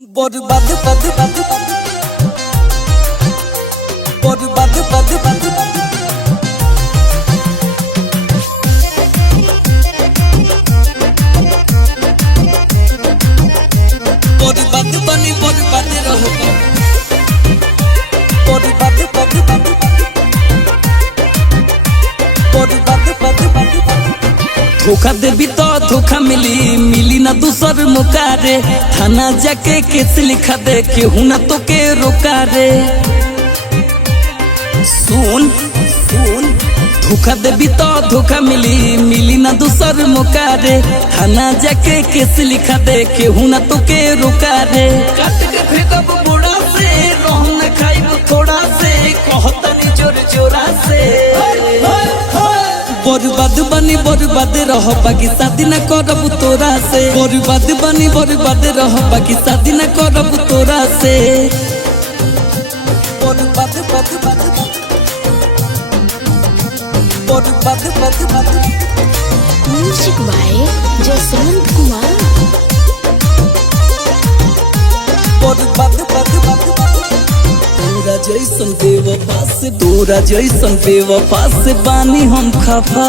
बर्बाद बद बद बर्बाद बद बद बर्बाद बनी बर्बाद रहो बर्बाद बद बद बर्बाद बद बद धोखा देवी तो धोखा मिली मिली ना दूसर मौका रे थाना जाके केस लिखा दे केहू ना तो के रोका रे सुन सुन धोखा देवी तो धोखा मिली मिली ना दूसर मौका रे थाना जाके केस लिखा दे केहू ना तो के रोका रे काट के फेंकब बोड़ा से रोहन खाइब थोड़ा से कहतनी जोर जोरा से बर्बाद बनी बर्बाद रह बाकी शादी न करब तोरा से बर्बाद बनी बर्बाद रह बाकी शादी न करब तोरा से बर्बाद बद बद बर्बाद बद बद म्यूजिक बाय जसवंत कुमार। बर्बाद बद बद तोरा जैसन बेवफा से तोरा जैसन बेवफा से बानी हम खफा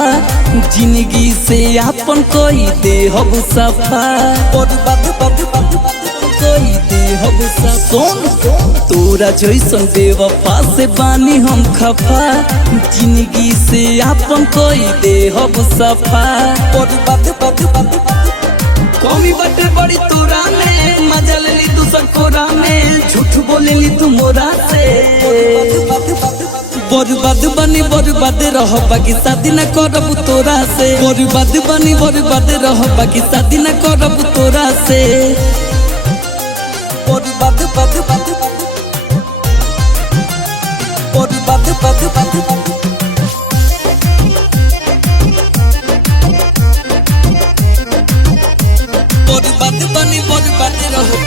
जिंदगी से आपन कोई दे हब सफा बर्बाद बद बद कोई दे हब सफा सुन तोरा जैसन बेवफा से बानी हम खफा जिंदगी से आपन कोई दे हब सफा बर्बाद बद बद कमी बटे बड़ी तोरा में मजा ले ली तू सकोरा में झूठ बोले ली तू मोरा से बर्बाद बनी बर्बाद रह बाकी शादी न करब तोरा से बर्बाद बनी बर्बाद रह बाकी शादी न करब तोरा से बर्बाद बद बद बर्बाद बद बद बर्बाद बनी बर्बाद रहो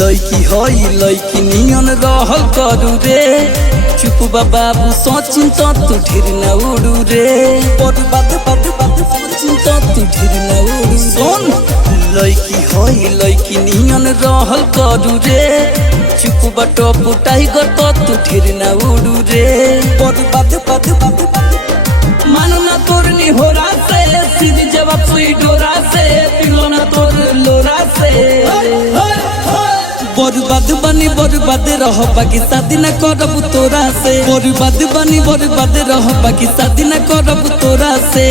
लड़की होई लड़की नियन रहल करू रे चुप बाबू सोचिन तो तू ढेर न उड़ू रे बर्बाद बद बद सोचिन तो तू ढेर न उड़ू सुन लड़की नियन रहल करू रे चुप बटो पुटाई गो तो तू ढेर न उड़ू रे बर्बाद बद बद मानो ना तोरनी हो रहा से सीधी जवाब सुई डोरा से पिलो ना तोर लोरा से बर्बाद बनी बर्बाद रह बाकी शादी न करब तोरा से बर्बाद बनी बर्बाद रह बाकी शादी न करब तोरा से